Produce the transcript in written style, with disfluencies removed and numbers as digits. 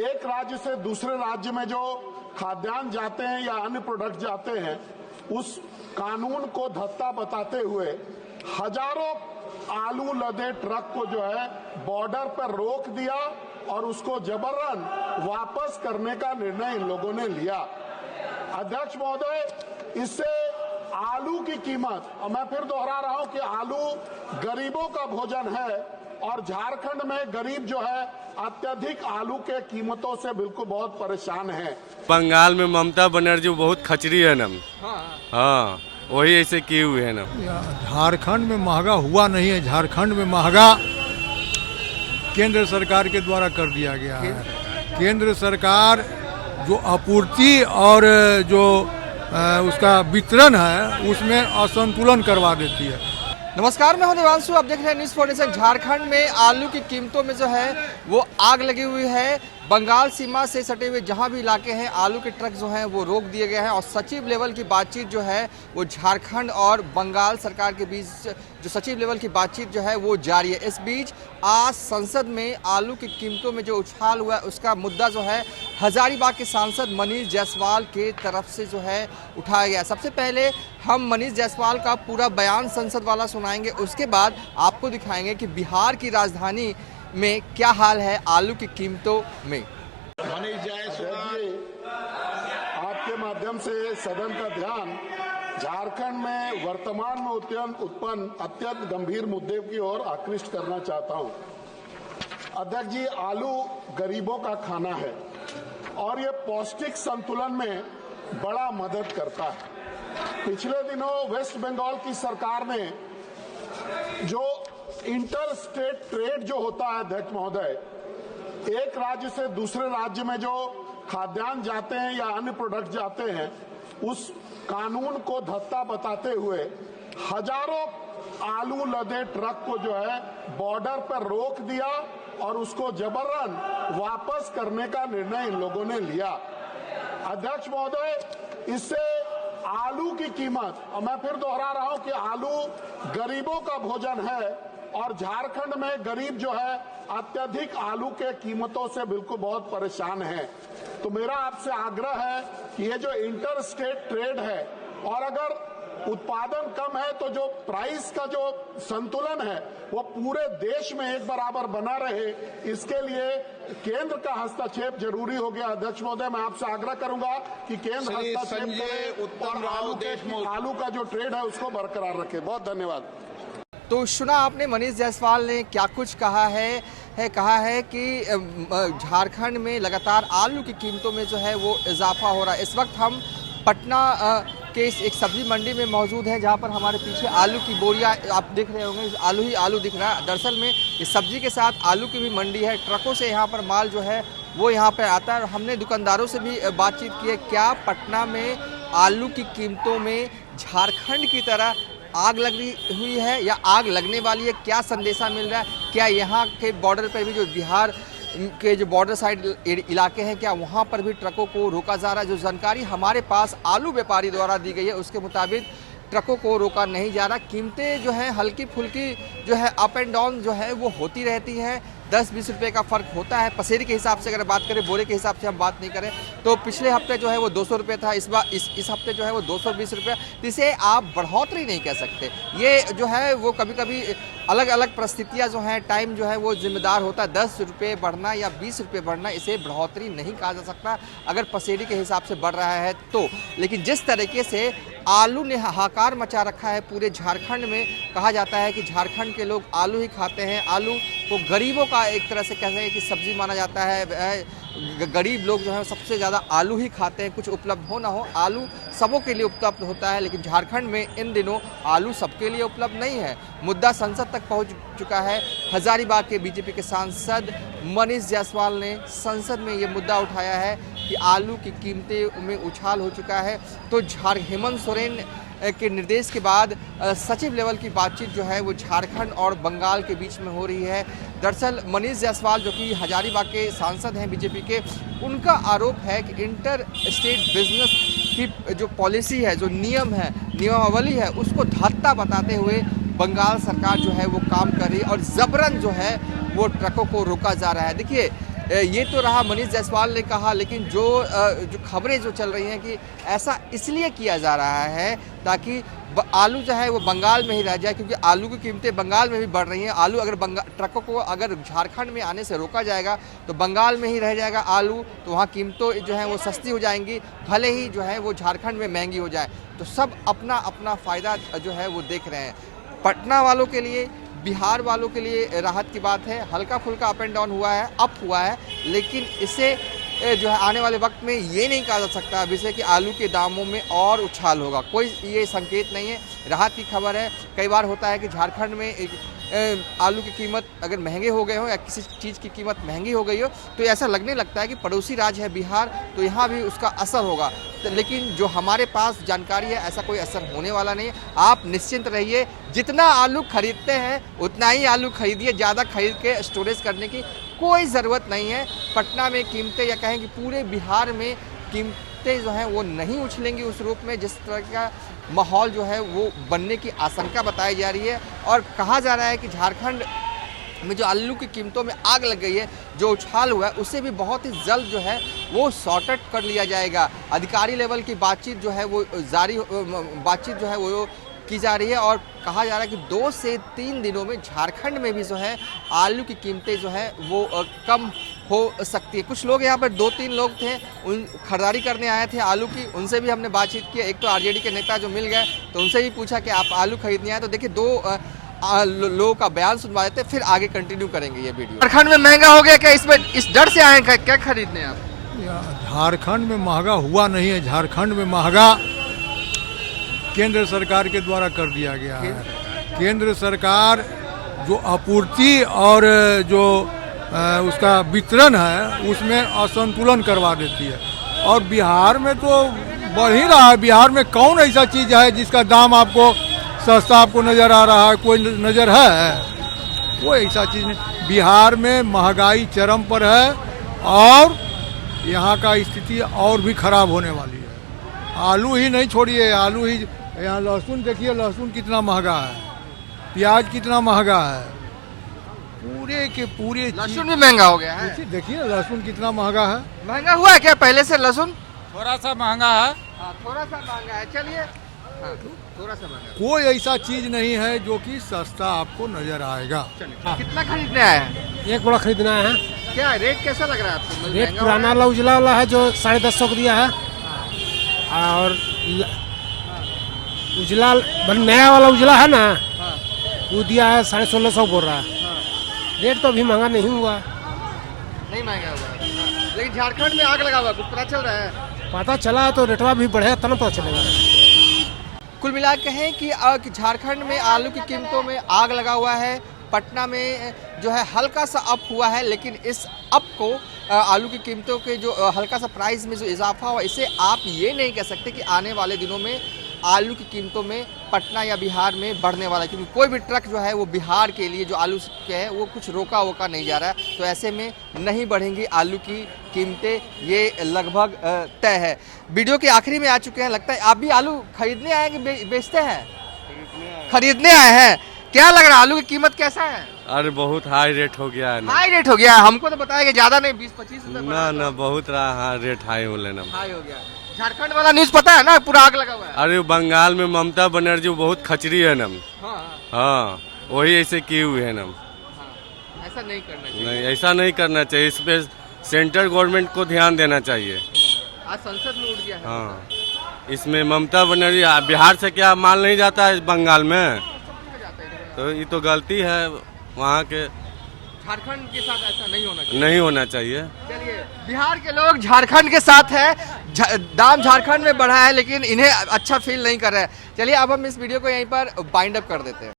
एक राज्य से दूसरे राज्य में जो खाद्यान्न जाते हैं या अन्य प्रोडक्ट जाते हैं, उस कानून को धत्ता बताते हुए हजारों आलू लदे ट्रक को जो है बॉर्डर पर रोक दिया और उसको जबरन वापस करने का निर्णय इन लोगों ने लिया। अध्यक्ष महोदय, इससे आलू की कीमत, और मैं फिर दोहरा रहा हूं कि आलू गरीबों का भोजन है और झारखंड में गरीब जो है अत्यधिक आलू के कीमतों से बिल्कुल बहुत परेशान है। बंगाल में ममता बनर्जी बहुत खचरी है ना। हाँ, वही ऐसे किए हुए है ना। झारखंड में महंगा हुआ नहीं है, झारखंड में महंगा केंद्र सरकार के द्वारा कर दिया गया है। केंद्र सरकार जो आपूर्ति और जो उसका वितरण है उसमें असंतुलन करवा देती है। नमस्कार, मैं हूं देवांशु, आप देख रहे हैं न्यूज़ 47। झारखंड में आलू की कीमतों में जो है वो आग लगी हुई है। बंगाल सीमा से सटे हुए जहां भी इलाके हैं, आलू के ट्रक जो हैं वो रोक दिए गए हैं और सचिव लेवल की बातचीत जो है वो झारखंड और बंगाल सरकार के बीच जो सचिव लेवल की बातचीत जो है वो जारी है। इस बीच आज संसद में आलू की कीमतों में जो उछाल हुआ है उसका मुद्दा जो है हजारीबाग के सांसद मनीष जायसवाल के तरफ से जो है उठाया गया। सबसे पहले हम मनीष जायसवाल का पूरा बयान संसद वाला सुनाएंगे, उसके बाद आपको दिखाएंगे कि बिहार की राजधानी में क्या हाल है आलू की कीमतों में। मनीष जायसवाल, आपके माध्यम से सदन का ध्यान झारखंड में वर्तमान में उत्पन्न अत्यंत गंभीर मुद्दे की ओर आकृष्ट करना चाहता हूं। अध्यक्ष जी, आलू गरीबों का खाना है और ये पौष्टिक संतुलन में बड़ा मदद करता है। पिछले दिनों वेस्ट बंगाल की सरकार ने जो इंटर स्टेट ट्रेड जो होता है, अध्यक्ष महोदय, एक राज्य से दूसरे राज्य में जो खाद्यान्न जाते हैं या अन्य प्रोडक्ट जाते हैं, उस कानून को धत्ता बताते हुए हजारों आलू लदे ट्रक को जो है बॉर्डर पर रोक दिया और उसको जबरन वापस करने का निर्णय इन लोगों ने लिया। अध्यक्ष महोदय, इससे आलू की कीमत, और मैं फिर दोहरा रहा हूं कि आलू गरीबों का भोजन है और झारखंड में गरीब जो है अत्यधिक आलू के कीमतों से बिल्कुल बहुत परेशान है। तो मेरा आपसे आग्रह है कि ये जो इंटर स्टेट ट्रेड है और अगर उत्पादन कम है तो जो प्राइस का जो संतुलन है वो पूरे देश में एक बराबर बना रहे, इसके लिए केंद्र का हस्तक्षेप जरूरी हो गया। अध्यक्ष महोदय, मैं आपसे आग्रह करूंगा कि केंद्र हस्तक्षेप और आलू का जो ट्रेड है उसको बरकरार रखे। बहुत धन्यवाद। तो सुना आपने मनीष जायसवाल ने क्या कुछ कहा है कि झारखंड में लगातार आलू की कीमतों में जो है वो इजाफा हो रहा है। इस वक्त हम पटना के एक सब्जी मंडी में मौजूद है जहां पर हमारे पीछे आलू की बोरियां आप देख रहे होंगे, आलू ही आलू दिख रहा है। दरअसल में इस सब्जी के साथ आलू की भी मंडी है, ट्रकों से यहाँ पर माल जो है वो यहाँ पर आता है। और हमने दुकानदारों से भी बातचीत की है, क्या पटना में आलू की कीमतों में झारखंड की तरह आग लगी हुई है या आग लगने वाली है, क्या संदेशा मिल रहा है, क्या यहाँ के बॉर्डर पर भी जो बिहार के जो बॉर्डर साइड इलाके हैं क्या वहाँ पर भी ट्रकों को रोका जा रहा है। जो जानकारी हमारे पास आलू व्यापारी द्वारा दी गई है उसके मुताबिक ट्रकों को रोका नहीं जा रहा। कीमतें जो है हल्की फुल्की जो है अप एंड डाउन जो है वो होती रहती हैं, 10-20 रुपये का फ़र्क होता है। पसेरी के हिसाब से अगर बात करें, बोरे के हिसाब से हम बात नहीं करें तो पिछले हफ्ते जो है वो 200 रुपये था, इस हफ्ते जो है वो 220 रुपये। इसे आप बढ़ोतरी नहीं कह सकते, ये जो है वो कभी कभी अलग अलग परिस्थितियाँ जो हैं, टाइम जो है वो जिम्मेदार होता है। 10 रुपये बढ़ना या 20 रुपये बढ़ना, इसे बढ़ोतरी नहीं कहा जा सकता अगर पसेरी के हिसाब से बढ़ रहा है तो। लेकिन जिस तरीके से आलू ने हाहाकार मचा रखा है पूरे झारखंड में, कहा जाता है कि झारखंड के लोग आलू ही खाते हैं, आलू को गरीबों का एक तरह से कहते हैं कि सब्जी माना जाता है। गरीब लोग जो है सबसे ज़्यादा आलू ही खाते हैं, कुछ उपलब्ध हो ना हो आलू सबों के लिए उपलब्ध होता है। लेकिन झारखंड में इन दिनों आलू सबके लिए उपलब्ध नहीं है। मुद्दा संसद तक पहुंच चुका है। हजारीबाग के बीजेपी के सांसद मनीष जायसवाल ने संसद में ये मुद्दा उठाया है कि आलू की कीमतें में उछाल हो चुका है। तो हेमंत सोरेन के निर्देश के बाद सचिव लेवल की बातचीत जो है वो झारखंड और बंगाल के बीच में हो रही है। दरअसल मनीष जायसवाल जो कि हजारीबाग के सांसद हैं बीजेपी के, उनका आरोप है कि इंटर स्टेट बिजनेस की जो पॉलिसी है, जो नियम है, नियमावली है, उसको धत्ता बताते हुए बंगाल सरकार जो है वो काम कर रही है और जबरन जो है वो ट्रकों को रोका जा रहा है। देखिए, ये तो रहा मनीष जायसवाल ने कहा, लेकिन जो खबरें जो चल रही हैं कि ऐसा इसलिए किया जा रहा है ताकि आलू जो है वो बंगाल में ही रह जाए, क्योंकि आलू की कीमतें बंगाल में भी बढ़ रही हैं। आलू अगर ट्रकों को अगर झारखंड में आने से रोका जाएगा तो बंगाल में ही रह जाएगा आलू, तो वहाँ कीमतों जो है वो सस्ती हो जाएंगी, भले ही जो है वो झारखंड में महंगी हो जाए। तो सब अपना अपना फ़ायदा जो है वो देख रहे हैं। पटना वालों के लिए, बिहार वालों के लिए राहत की बात है, हल्का फुल्का अप एंड डाउन हुआ है, अप हुआ है, लेकिन इसे जो है आने वाले वक्त में ये नहीं कहा जा सकता अभी से कि आलू के दामों में और उछाल होगा, कोई ये संकेत नहीं है। राहत की खबर है। कई बार होता है कि झारखंड में आलू की कीमत अगर महंगे हो गए हो या किसी चीज़ की कीमत महंगी हो गई हो तो ऐसा लगने लगता है कि पड़ोसी राज्य है बिहार, तो यहाँ भी उसका असर होगा। तो लेकिन जो हमारे पास जानकारी है ऐसा कोई असर होने वाला नहीं है। आप निश्चिंत रहिए, जितना आलू खरीदते हैं उतना ही आलू खरीदिए, ज़्यादा खरीद के स्टोरेज करने की कोई ज़रूरत नहीं है। पटना में कीमतें या कहें कि पूरे बिहार में कीमतें जो हैं वो नहीं उछलेंगी उस रूप में जिस तरह का माहौल जो है वो बनने की आशंका बताई जा रही है। और कहा जा रहा है कि झारखंड में जो आलू की कीमतों में आग लग गई है, जो उछाल हुआ है, उसे भी बहुत ही जल्द जो है वो सॉर्ट आउट कर लिया जाएगा। अधिकारी लेवल की बातचीत जो है वो बातचीत जो है वो की जा रही है और कहा जा रहा है कि 2 से 3 दिनों में झारखंड में भी जो है आलू की कीमतें जो है वो कम हो सकती है। कुछ लोग यहाँ पर 2-3 लोग थे, उन खरीदारी करने आए थे आलू की, उनसे भी हमने बातचीत की। एक तो आरजेडी के नेता जो मिल गए तो उनसे भी पूछा कि आप आलू खरीदने आए, तो देखिए 2 लोगों का बयान सुनवा देते, फिर आगे कंटिन्यू करेंगे ये वीडियो। झारखंड में महंगा हो गया क्या, इसमें इस डर से आए हैं क्या खरीदने आप? झारखंड में महंगा हुआ नहीं है, झारखंड में महंगा केंद्र सरकार के द्वारा कर दिया गया है। केंद्र सरकार जो आपूर्ति और जो उसका वितरण है उसमें असंतुलन करवा देती है और बिहार में तो बढ़ ही रहा है। बिहार में कौन ऐसा चीज़ है जिसका दाम आपको सस्ता आपको नज़र आ रहा है? कोई नज़र है? कोई ऐसा चीज़ नहीं। बिहार में महंगाई चरम पर है और यहाँ का स्थिति और भी खराब होने वाली है। आलू ही नहीं छोड़िए, आलू ही, यहाँ लहसुन देखिए, लहसुन कितना महंगा है, प्याज कितना महंगा है, पूरे के पूरे लहसुन भी महंगा हो गया है। देखिए लहसुन कितना महंगा है। महंगा हुआ है क्या पहले से लहसुन? थोड़ा सा महंगा है। हाँ, थोड़ा सा महंगा है। चलिए, हाँ, थोड़ा सा महंगा। कोई ऐसा चीज नहीं है जो कि सस्ता आपको नजर आएगा। कितना खरीदने आए हैं? एक बड़ा खरीदना है। क्या रेट कैसा लग रहा है आपको? रेट पुराना वाला उजला वाला है जो 150 को दिया है, और उजला नया वाला उजला है ना वो दिया है 1650 बोल रहा है। रेट तो अभी महंगा नहीं हुआ, नहीं महंगा हुआ, लेकिन झारखंड में आग लगा हुआ, कुछ पता चल रहा है? पता चला है तो रेटवा भी बढ़ेगा तब पता चलेगा। कुल मिला के कहें कि झारखंड में आलू की कीमतों में आग लगा हुआ है। पटना में जो है हल्का सा अप हुआ है, लेकिन इस अप को आलू की कीमतों के जो हल्का सा प्राइस में जो इजाफा हुआ, इसे आप ये नहीं कह सकते कि आने वाले दिनों में आलू की कीमतों में पटना या बिहार में बढ़ने वाला है, क्योंकि कोई भी ट्रक जो है वो बिहार के लिए जो आलू के है वो कुछ रोका वोका नहीं जा रहा है। तो ऐसे में नहीं बढ़ेंगी आलू की कीमतें, ये लगभग तय है। वीडियो के आखिरी में आ चुके हैं, लगता है आप भी आलू खरीदने आए कि बेचते हैं? खरीदने आए हैं। क्या लग रहा है आलू की कीमत कैसा है? अरे बहुत हाई रेट हो गया है ना। हाई रेट हो गया है, हमको तो बताया कि ज्यादा नहीं, 20-25 रुपए ना ना बहुत रहा, हाँ रेट हाई हो लेना। हाई हो गया। झारखंड वाला न्यूज पता है ना, पूरा आग लगा हुआ है। अरे बंगाल में ममता बनर्जी बहुत खचरी है ना। हाँ वही ऐसे किए हुए है ना। ऐसा नहीं करना चाहिए। नहीं ऐसा नहीं करना चाहिए, इस पे सेंट्रल गवर्नमेंट को ध्यान देना चाहिए। आज संसद में उठ गया है। हाँ इसमें ममता बनर्जी बिहार से क्या माल नहीं जाता है बंगाल में, तो ये तो गलती है वहाँ के। झारखंड के साथ ऐसा नहीं होना चाहिए। नहीं होना चाहिए। चलिए, बिहार के लोग झारखंड के साथ है, दाम झारखंड में बढ़ा है लेकिन इन्हें अच्छा फील नहीं कर रहा है। चलिए अब हम इस वीडियो को यहीं पर बाइंड अप कर देते हैं।